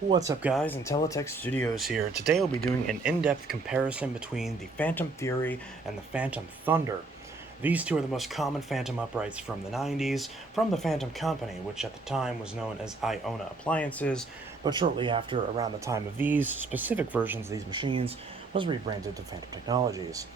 What's up guys, Intellitech Studios here. Today we'll be doing an in-depth comparison between the Fantom Fury and the Fantom Thunder. These two are the most common Fantom uprights from the 90s, from the Fantom Company, which at the time was known as Iona Appliances, but shortly after, around the time of these specific versions of these machines, was rebranded to Fantom Technologies.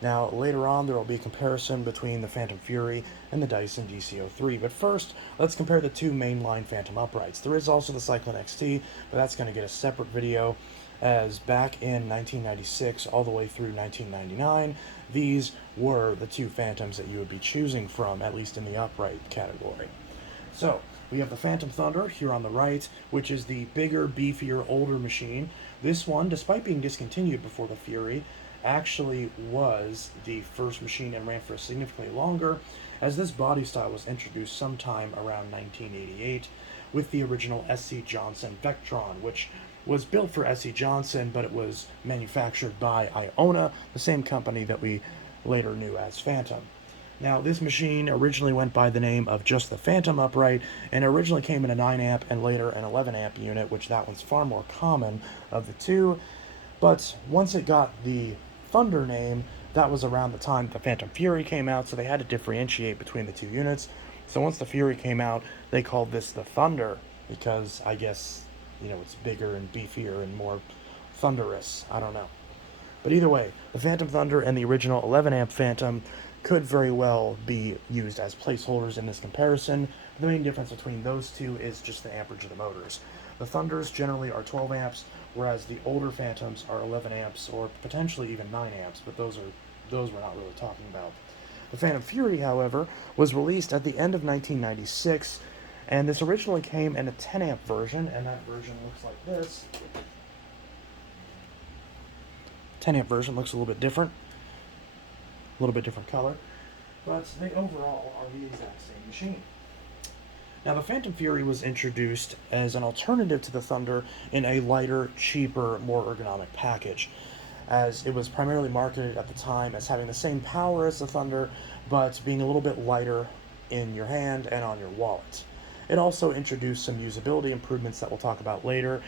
Now, later on, there will be a comparison between the Fantom Fury and the Dyson DC-03, but first, let's compare the two mainline Fantom uprights. There is also the Cyclone XT, but that's going to get a separate video, as back in 1996 all the way through 1999, these were the two Fantoms that you would be choosing from, at least in the upright category. So, we have the Fantom Thunder here on the right, which is the bigger, beefier, older machine. This one, despite being discontinued before the Fury, actually was the first machine and ran for significantly longer, as this body style was introduced sometime around 1988 with the original SC Johnson Vectron, which was built for SC Johnson, but it was manufactured by Iona, the same company that we later knew as Fantom. Now, this machine originally went by the name of just the Fantom upright, and originally came in a 9 amp and later an 11 amp unit, which that one's far more common of the two. But once it got the Thunder name, that was around the time the Fantom Fury came out, so they had to differentiate between the two units. So once the Fury came out, they called this the Thunder, because I guess, it's bigger and beefier and more thunderous. I don't know. But either way, the Fantom Thunder and the original 11 amp Fantom could very well be used as placeholders in this comparison. The main difference between those two is just the amperage of the motors. The Thunders generally are 12 amps, whereas the older Fantoms are 11 amps or potentially even 9 amps, but those we're not really talking about. The Fantom Fury, however, was released at the end of 1996, and this originally came in a 10 amp version, and that version looks like this. 10 amp version looks a little bit different, color, but they overall are the exact same machine. Now, the Fantom Fury was introduced as an alternative to the Thunder in a lighter, cheaper, more ergonomic package, as it was primarily marketed at the time as having the same power as the Thunder, but being a little bit lighter in your hand and on your wallet. It also introduced some usability improvements that we'll talk about later,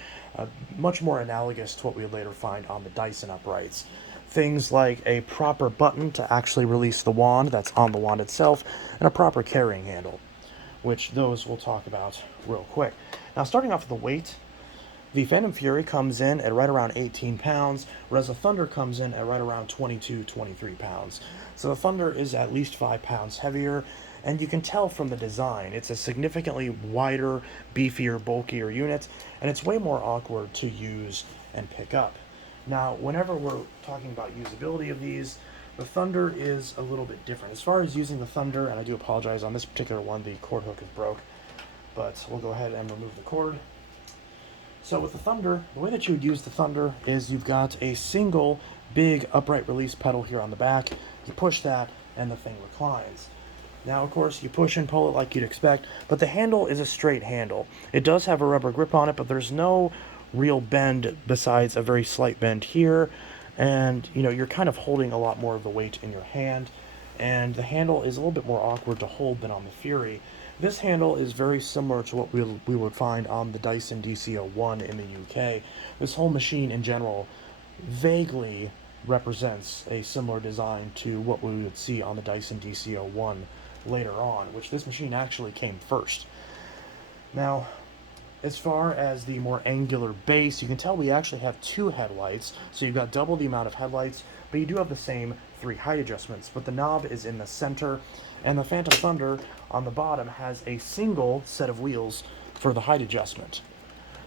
much more analogous to what we would later find on the Dyson uprights. Things like a proper button to actually release the wand that's on the wand itself, and a proper carrying handle, which those we'll talk about real quick. Now, starting off with the weight, the Fantom Fury comes in at right around 18 pounds, whereas the Thunder comes in at right around 22, 23 pounds. So the Thunder is at least 5 pounds heavier, and you can tell from the design, it's a significantly wider, beefier, bulkier unit, and it's way more awkward to use and pick up. Now, whenever we're talking about usability of these, the Thunder is a little bit different. As far as using the Thunder, and I do apologize, on this particular one, the cord hook is broke, but we'll go ahead and remove the cord. So with the Thunder, the way that you would use the Thunder is you've got a single big upright release pedal here on the back. You push that, and the thing reclines. Now, of course, you push and pull it like you'd expect, but the handle is a straight handle. It does have a rubber grip on it, but there's no real bend besides a very slight bend here, and you're kind of holding a lot more of the weight in your hand, and the handle is a little bit more awkward to hold than on the Fury. This handle is very similar to what we would find on the Dyson DC-01 in the UK. This whole machine in general vaguely represents a similar design to what we would see on the Dyson DC-01 later on, which this machine actually came first. Now, as far as the more angular base, you can tell we actually have two headlights, so you've got double the amount of headlights, but you do have the same 3 height adjustments, but the knob is in the center, and the Fantom Thunder on the bottom has a single set of wheels for the height adjustment.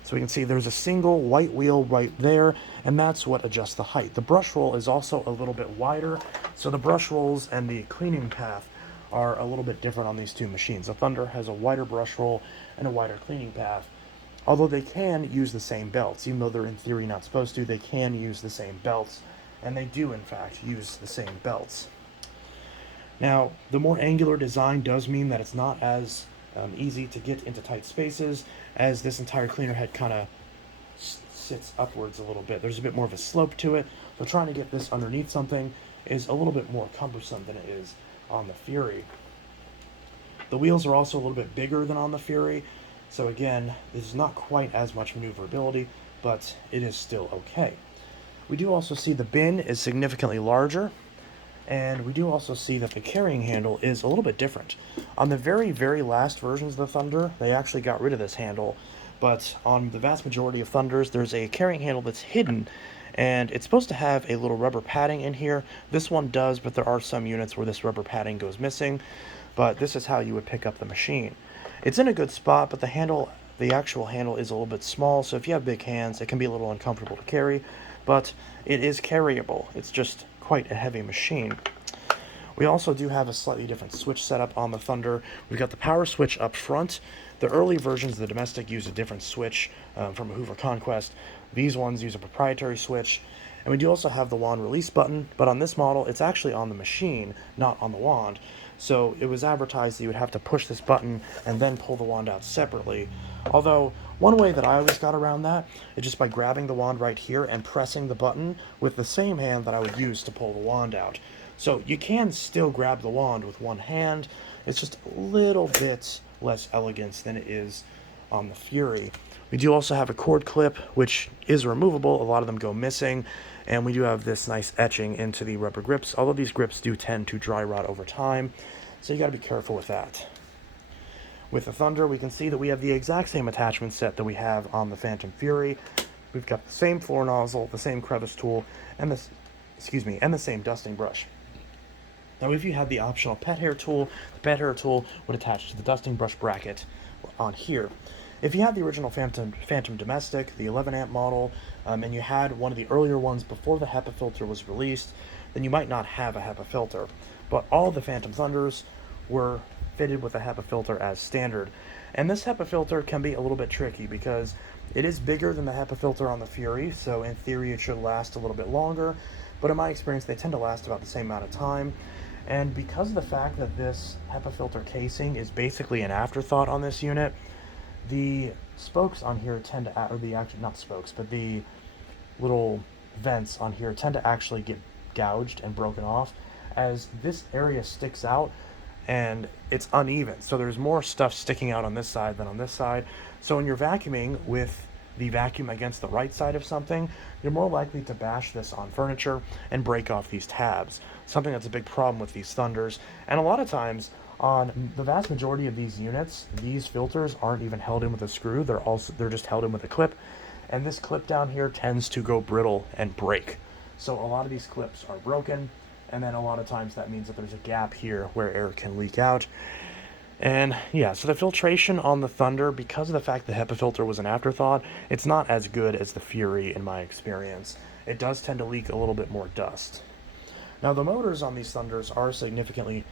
So we can see there's a single white wheel right there, and that's what adjusts the height. The brush roll is also a little bit wider, so the brush rolls and the cleaning path are a little bit different on these two machines. The Thunder has a wider brush roll and a wider cleaning path, although they can use the same belts. Even though they're in theory not supposed to, they can use the same belts, and they do in fact use the same belts. Now, the more angular design does mean that it's not as easy to get into tight spaces, as this entire cleaner head kind of sits upwards a little bit. There's a bit more of a slope to it, so trying to get this underneath something is a little bit more cumbersome than it is on the Fury. The wheels are also a little bit bigger than on the Fury, So again, this is not quite as much maneuverability, but it is still okay. We do also see the bin is significantly larger, and we do also see that the carrying handle is a little bit different. On the very, very last versions of the Thunder, they actually got rid of this handle, but on the vast majority of Thunders, there's a carrying handle that's hidden, and it's supposed to have a little rubber padding in here. This one does, but there are some units where this rubber padding goes missing, but this is how you would pick up the machine. It's in a good spot, but the actual handle is a little bit small, so if you have big hands, it can be a little uncomfortable to carry, but it is carryable. It's just quite a heavy machine. We also do have a slightly different switch setup on the Thunder. We've got the power switch up front. The early versions of the Domestic use a different switch from a Hoover Conquest. These ones use a proprietary switch. And we do also have the wand release button, but on this model, it's actually on the machine, not on the wand. So it was advertised that you would have to push this button and then pull the wand out separately. Although, one way that I always got around that is just by grabbing the wand right here and pressing the button with the same hand that I would use to pull the wand out. So you can still grab the wand with one hand, it's just a little bit less elegance than it is on the Fury. We do also have a cord clip, which is removable. A lot of them go missing. And we do have this nice etching into the rubber grips, although these grips do tend to dry rot over time, so you got to be careful with that. With the Thunder, we can see that we have the exact same attachment set that we have on the Fantom Fury. We've got the same floor nozzle, the same crevice tool, and the same dusting brush. Now, if you had the optional pet hair tool, the pet hair tool would attach to the dusting brush bracket on here. If you had the original Fantom Domestic, the 11 amp model, and you had one of the earlier ones before the HEPA filter was released, then you might not have a HEPA filter. But all the Fantom Thunders were fitted with a HEPA filter as standard. And this HEPA filter can be a little bit tricky because it is bigger than the HEPA filter on the Fury, so in theory it should last a little bit longer, but in my experience they tend to last about the same amount of time. And because of the fact that this HEPA filter casing is basically an afterthought on this unit, the spokes on here tend to, or the actual, not spokes, but the little vents on here tend to actually get gouged and broken off as this area sticks out and it's uneven. So there's more stuff sticking out on this side than on this side. So when you're vacuuming with the vacuum against the right side of something, you're more likely to bash this on furniture and break off these tabs. Something that's a big problem with these Thunders. And a lot of times, on the vast majority of these units, these filters aren't even held in with a screw. They're just held in with a clip. And this clip down here tends to go brittle and break. So a lot of these clips are broken, and then a lot of times that means that there's a gap here where air can leak out. And yeah, so the filtration on the Thunder, because of the fact the HEPA filter was an afterthought, it's not as good as the Fury in my experience. It does tend to leak a little bit more dust. Now the motors on these Thunders are significantly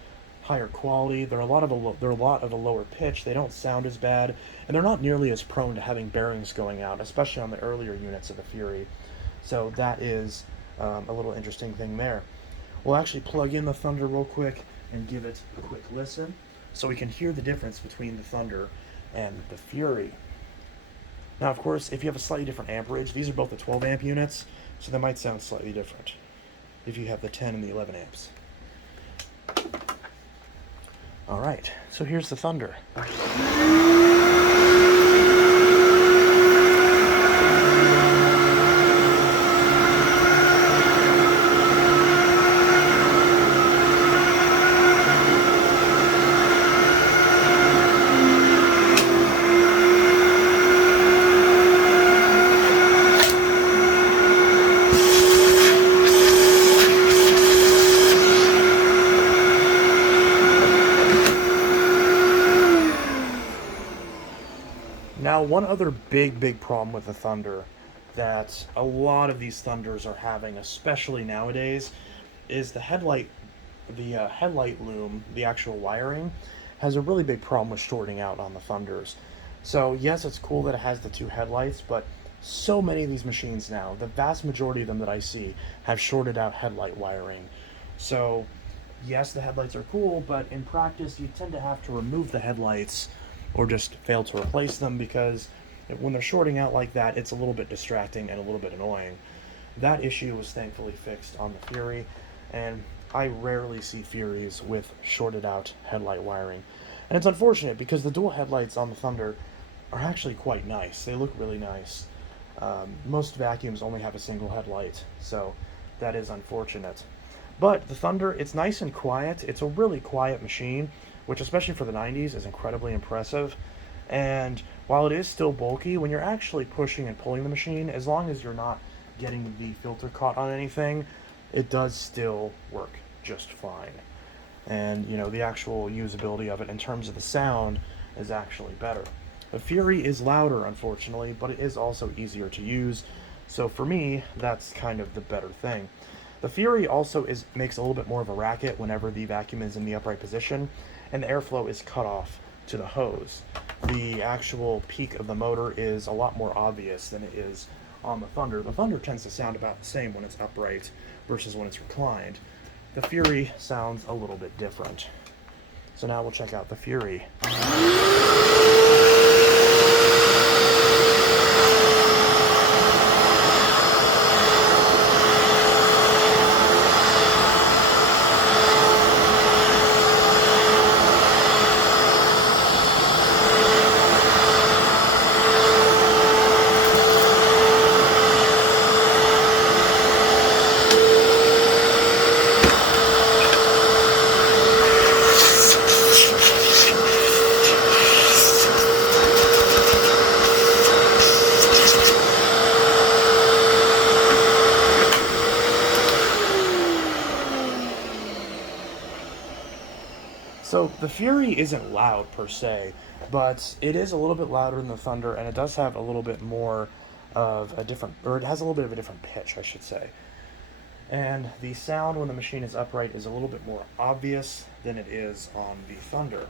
higher quality. They're a lot of a lower pitch. They don't sound as bad, and they're not nearly as prone to having bearings going out, especially on the earlier units of the Fury. So that is a little interesting thing there. We'll actually plug in the Thunder real quick and give it a quick listen, so we can hear the difference between the Thunder and the Fury. Now, of course, if you have a slightly different amperage, these are both the 12 amp units, so they might sound slightly different if you have the 10 and the 11 amps. Alright, so here's the Thunder. Now, one other big problem with the Thunder that a lot of these Thunders are having, especially nowadays, is the headlight loom, the actual wiring, has a really big problem with shorting out on the Thunders. So yes, it's cool that it has the two headlights, but so many of these machines now, the vast majority of them that I see, have shorted out headlight wiring. So yes, the headlights are cool, but in practice you tend to have to remove the headlights or just fail to replace them, because when they're shorting out like that, it's a little bit distracting and a little bit annoying. That issue was thankfully fixed on the Fury, and I rarely see Furies with shorted out headlight wiring. And it's unfortunate because the dual headlights on the Thunder are actually quite nice. They look really nice. Most vacuums only have a single headlight, so that is unfortunate. But the Thunder, it's nice and quiet. It's a really quiet machine, which especially for the 90s is incredibly impressive. And while it is still bulky, when you're actually pushing and pulling the machine, as long as you're not getting the filter caught on anything, it does still work just fine. And the actual usability of it in terms of the sound is actually better. The Fury is louder, unfortunately, but it is also easier to use. So for me, that's kind of the better thing. The Fury also makes a little bit more of a racket whenever the vacuum is in the upright position, and the airflow is cut off to the hose. The actual peak of the motor is a lot more obvious than it is on the Thunder. The Thunder tends to sound about the same when it's upright versus when it's reclined. The Fury sounds a little bit different. So now we'll check out the Fury. So the Fury isn't loud per se, but it is a little bit louder than the Thunder, and it does have a little bit more of a different, or it has a little bit of a different pitch, I should say. And the sound when the machine is upright is a little bit more obvious than it is on the Thunder.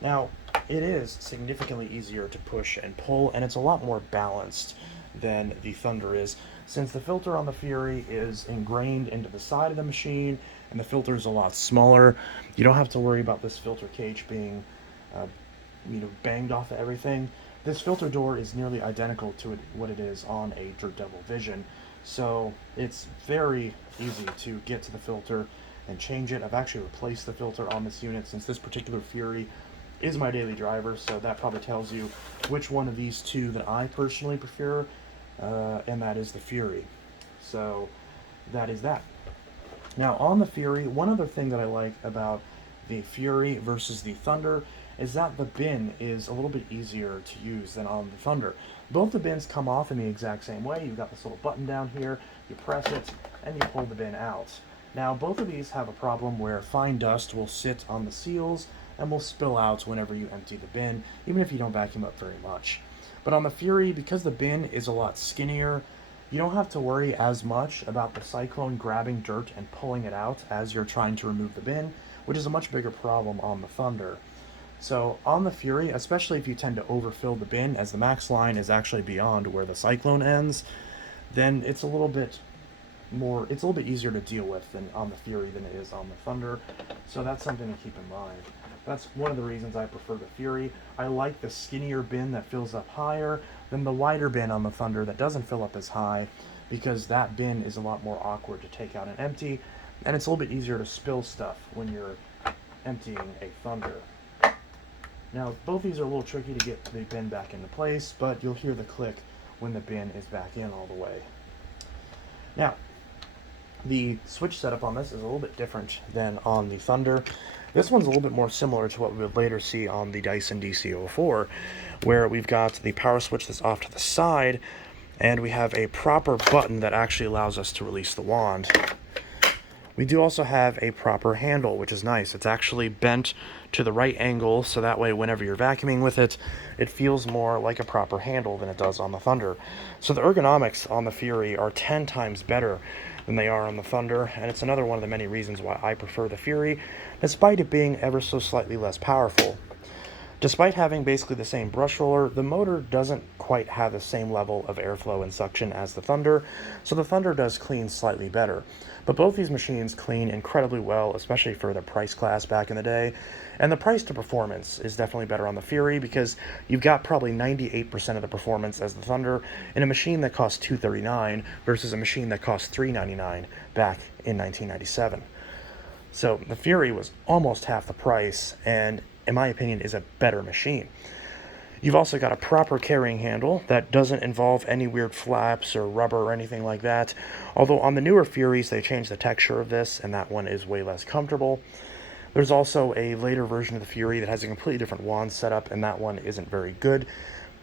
Now, it is significantly easier to push and pull, and it's a lot more balanced than the Thunder is, since the filter on the Fury is ingrained into the side of the machine, and the filter is a lot smaller. You don't have to worry about this filter cage being, banged off of everything. This filter door is nearly identical to what it is on a Dirt Devil Vision, so it's very easy to get to the filter and change it. I've actually replaced the filter on this unit since this particular Fury is my daily driver, so that probably tells you which one of these two that I personally prefer, and that is the Fury. So that is that. Now on the Fury, one other thing that I like about the Fury versus the Thunder is that the bin is a little bit easier to use than on the Thunder. Both the bins come off in the exact same way. You've got this little button down here, you press it, and you pull the bin out. Now both of these have a problem where fine dust will sit on the seals and will spill out whenever you empty the bin, even if you don't vacuum up very much. But on the Fury, because the bin is a lot skinnier, you don't have to worry as much about the cyclone grabbing dirt and pulling it out as you're trying to remove the bin, which is a much bigger problem on the Thunder. So on the Fury, especially if you tend to overfill the bin, as the max line is actually beyond where the cyclone ends, then it's a little bit easier to deal with than on the Fury than it is on the Thunder. So that's something to keep in mind. That's one of the reasons I prefer the Fury. I like the skinnier bin that fills up higher than the wider bin on the Thunder that doesn't fill up as high, because that bin is a lot more awkward to take out and empty, and it's a little bit easier to spill stuff when you're emptying a Thunder. Now, both these are a little tricky to get the bin back into place, but you'll hear the click when the bin is back in all the way. Now, the switch setup on this is a little bit different than on the Thunder. This one's a little bit more similar to what we would later see on the Dyson DC-04, where we've got the power switch that's off to the side, and we have a proper button that actually allows us to release the wand. We do also have a proper handle, which is nice. It's actually bent to the right angle, so that way whenever you're vacuuming with it, it feels more like a proper handle than it does on the Thunder. So the ergonomics on the Fury are 10 times better than they are on the Thunder, and it's another one of the many reasons why I prefer the Fury, despite it being ever so slightly less powerful. Despite having basically the same brush roller, the motor doesn't quite have the same level of airflow and suction as the Thunder, so the Thunder does clean slightly better. But both these machines clean incredibly well, especially for the price class back in the day, and the price to performance is definitely better on the Fury because you've got probably 98% of the performance as the Thunder in a machine that cost $239 versus a machine that cost $399 back in 1997. So the Fury was almost half the price, and in my opinion, is a better machine. You've also got a proper carrying handle that doesn't involve any weird flaps or rubber or anything like that. Although on the newer Furies, they changed the texture of this, and that one is way less comfortable. There's also a later version of the Fury that has a completely different wand setup, and that one isn't very good.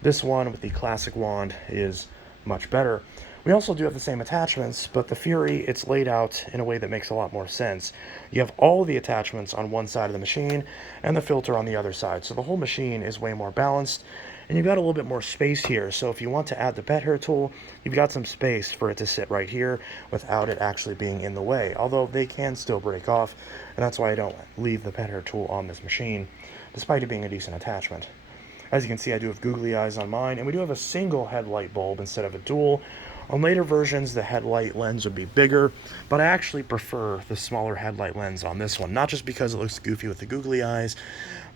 This one with the classic wand is much better. We also do have the same attachments, but the Fury, it's laid out in a way that makes a lot more sense. You have all the attachments on one side of the machine and the filter on the other side, so the whole machine is way more balanced, and you've got a little bit more space here. So if you want to add the pet hair tool, you've got some space for it to sit right here without it actually being in the way, although they can still break off, and that's why I don't leave the pet hair tool on this machine, despite it being a decent attachment. As you can see, I do have googly eyes on mine, and we do have a single headlight bulb instead of a dual. On later versions, the headlight lens would be bigger, but I actually prefer the smaller headlight lens on this one, not just because it looks goofy with the googly eyes,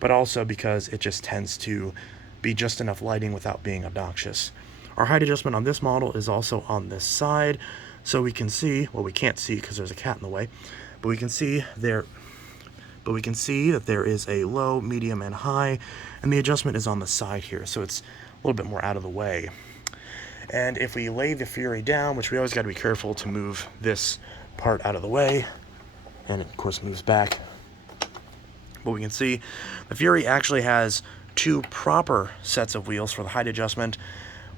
but also because it just tends to be just enough lighting without being obnoxious. Our height adjustment on this model is also on this side, so we can see, well, we can't see because there's a cat in the way, but we can see that there is a low, medium, and high, and the adjustment is on the side here, so it's a little bit more out of the way. And if we lay the Fury down, which we always got to be careful to move this part out of the way, and it of course moves back, but we can see the Fury actually has two proper sets of wheels for the height adjustment,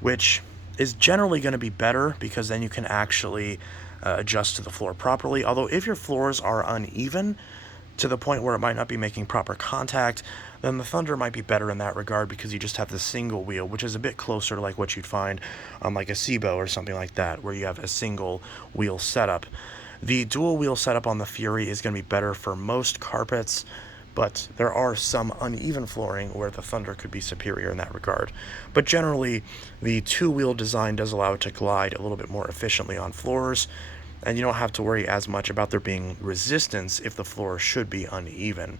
which is generally going to be better because then you can actually adjust to the floor properly. Although if your floors are uneven to the point where it might not be making proper contact, then the Thunder might be better in that regard because you just have the single wheel, which is a bit closer to like what you'd find on like a Cibo or something like that, where you have a single wheel setup. The dual wheel setup on the Fury is going to be better for most carpets, but there are some uneven flooring where the Thunder could be superior in that regard. But generally, the two-wheel design does allow it to glide a little bit more efficiently on floors, and you don't have to worry as much about there being resistance if the floor should be uneven.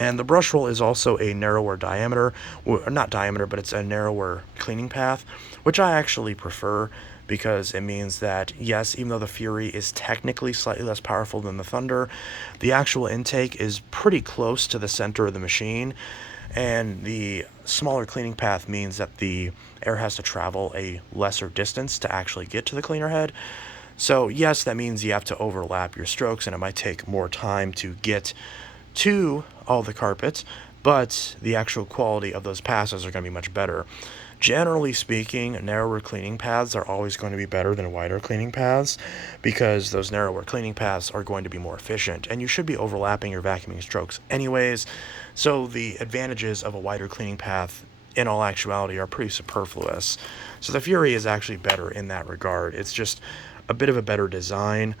And the brush roll is also a narrower diameter, or not diameter, but it's a narrower cleaning path, which I actually prefer because it means that, yes, even though the Fury is technically slightly less powerful than the Thunder, the actual intake is pretty close to the center of the machine, and the smaller cleaning path means that the air has to travel a lesser distance to actually get to the cleaner head. So yes, that means you have to overlap your strokes, and it might take more time to get to all the carpets, but the actual quality of those passes are going to be much better. Generally speaking, narrower cleaning paths are always going to be better than wider cleaning paths because those narrower cleaning paths are going to be more efficient, and you should be overlapping your vacuuming strokes anyways, so the advantages of a wider cleaning path in all actuality are pretty superfluous. So the Fury is actually better in that regard. It's just a bit of a better design.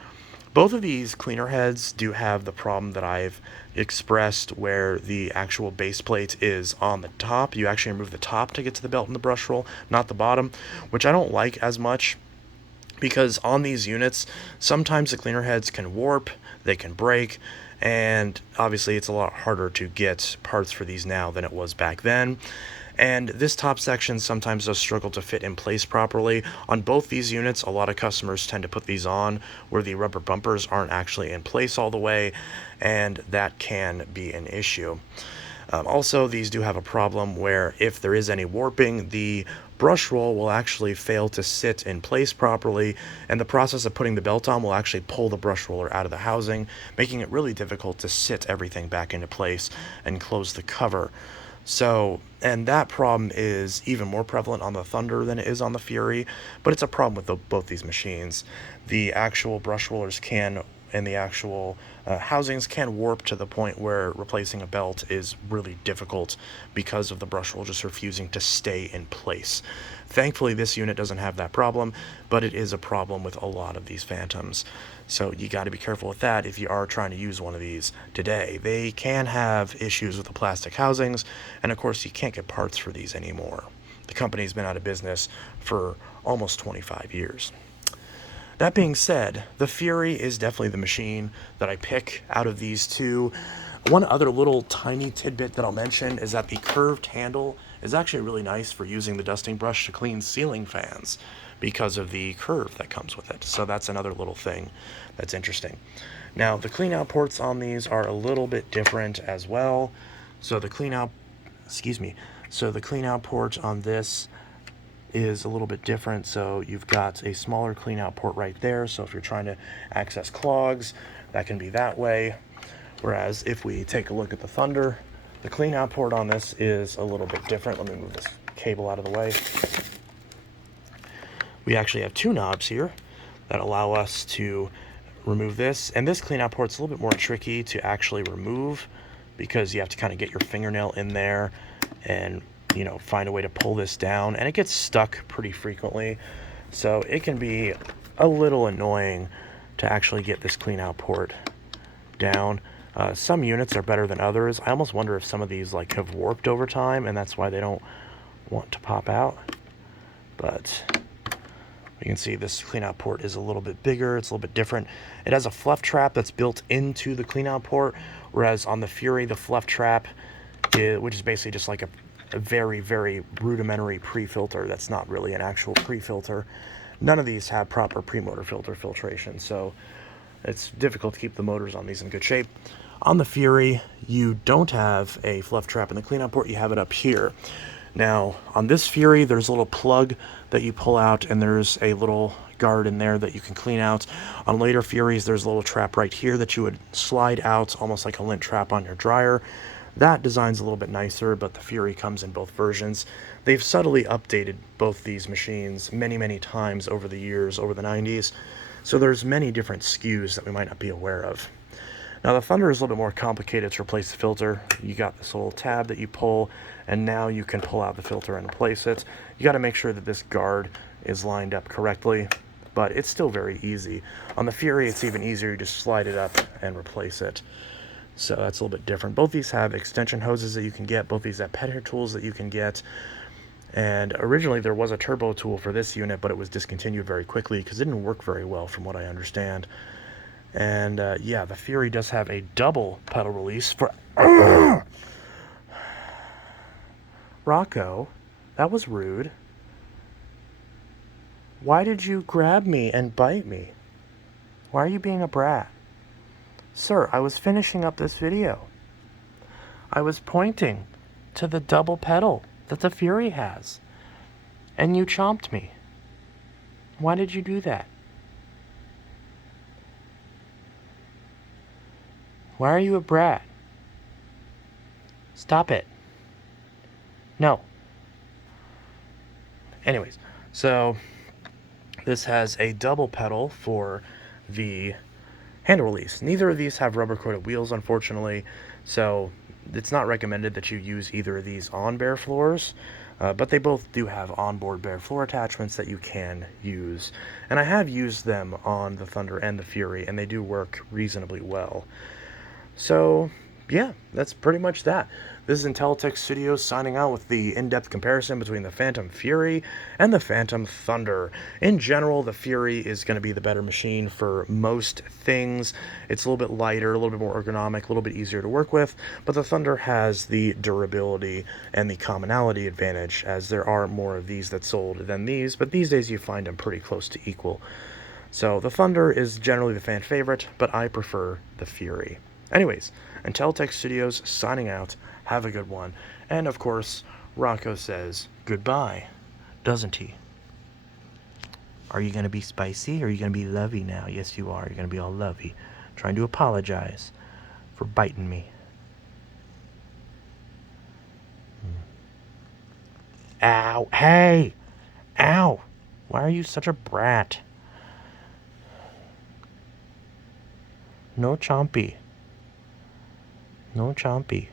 Both of these cleaner heads do have the problem that I've expressed where the actual base plate is on the top. You actually remove the top to get to the belt and the brush roll, not the bottom, which I don't like as much because on these units, sometimes the cleaner heads can warp, they can break, and obviously it's a lot harder to get parts for these now than it was back then. And this top section sometimes does struggle to fit in place properly. On both these units, a lot of customers tend to put these on where the rubber bumpers aren't actually in place all the way, and that can be an issue. Also, these do have a problem where if there is any warping, the brush roll will actually fail to sit in place properly, and the process of putting the belt on will actually pull the brush roller out of the housing, making it really difficult to sit everything back into place and close the cover. So, and that problem is even more prevalent on the Thunder than it is on the Fury, but it's a problem with both these machines. The actual brush rollers can, and the actual housings can warp to the point where replacing a belt is really difficult because of the brush roll just refusing to stay in place. Thankfully, this unit doesn't have that problem, but it is a problem with a lot of these Fantoms. So you got to be careful with that if you are trying to use one of these today. They can have issues with the plastic housings, and of course you can't get parts for these anymore. The company's been out of business for almost 25 years. That being said, the Fury is definitely the machine that I pick out of these two. One other little tiny tidbit that I'll mention is that the curved handle is actually really nice for using the dusting brush to clean ceiling fans because of the curve that comes with it. So that's another little thing that's interesting. Now, the clean out ports on these are a little bit different as well. So the clean out So the clean out port on this is a little bit different. So you've got a smaller clean out port right there. So if you're trying to access clogs, that can be that way. Whereas if we take a look at the Thunder, the clean out port on this is a little bit different. Let me move this cable out of the way. We actually have two knobs here that allow us to remove this. And this clean out port's a little bit more tricky to actually remove because you have to kind of get your fingernail in there and, you know, find a way to pull this down. And it gets stuck pretty frequently. So it can be a little annoying to actually get this clean out port down. Some units are better than others. I almost wonder if some of these like have warped over time and that's why they don't want to pop out. But you can see this clean out port is a little bit bigger. It's a little bit different. It has a fluff trap that's built into the clean out port, whereas on the Fury, the fluff trap, which is basically just like a very, very rudimentary pre-filter that's not really an actual pre-filter. None of these have proper pre-motor filter filtration, so it's difficult to keep the motors on these in good shape. On the Fury, you don't have a fluff trap in the clean out port. You have it up here. Now, on this Fury, there's a little plug that you pull out, and there's a little guard in there that you can clean out. On later Furies, there's a little trap right here that you would slide out, almost like a lint trap on your dryer. That design's a little bit nicer, but the Fury comes in both versions. They've subtly updated both these machines many, many times over the years, over the 90s. So there's many different SKUs that we might not be aware of. Now the Thunder is a little bit more complicated to replace the filter. You got this little tab that you pull, and now you can pull out the filter and replace it. You got to make sure that this guard is lined up correctly, but it's still very easy. On the Fury, it's even easier. You just slide it up and replace it. So that's a little bit different. Both these have extension hoses that you can get. Both these have pet hair tools that you can get. And originally there was a turbo tool for this unit, but it was discontinued very quickly because it didn't work very well from what I understand. And yeah, the Fury does have a double pedal release for... Rocco, that was rude. Why did you grab me and bite me? Why are you being a brat? Sir, I was finishing up this video. I was pointing to the double pedal that the Fury has. And you chomped me. Why did you do that? Why are you a brat? Stop it. No. Anyways, so this has a double pedal for the handle release. Neither of these have rubber coated wheels, unfortunately, so it's not recommended that you use either of these on bare floors, but they both do have onboard bare floor attachments that you can use. And I have used them on the Thunder and the Fury, and they do work reasonably well. So yeah, that's pretty much that. This is Intellitech Studios signing out with the in-depth comparison between the Fantom Fury and the Fantom Thunder. In general, the Fury is going to be the better machine for most things. It's a little bit lighter, a little bit more ergonomic, a little bit easier to work with, but the Thunder has the durability and the commonality advantage, as there are more of these that sold than these, but these days you find them pretty close to equal. So the Thunder is generally the fan favorite, but I prefer the Fury. Anyways, Intellitech Studios signing out. Have a good one. And of course, Rocco says goodbye, doesn't he? Are you going to be spicy or are you going to be lovey now? Yes, you are. You're going to be all lovey. Trying to apologize for biting me. Ow. Hey! Ow! Why are you such a brat? No chompy. No chompy.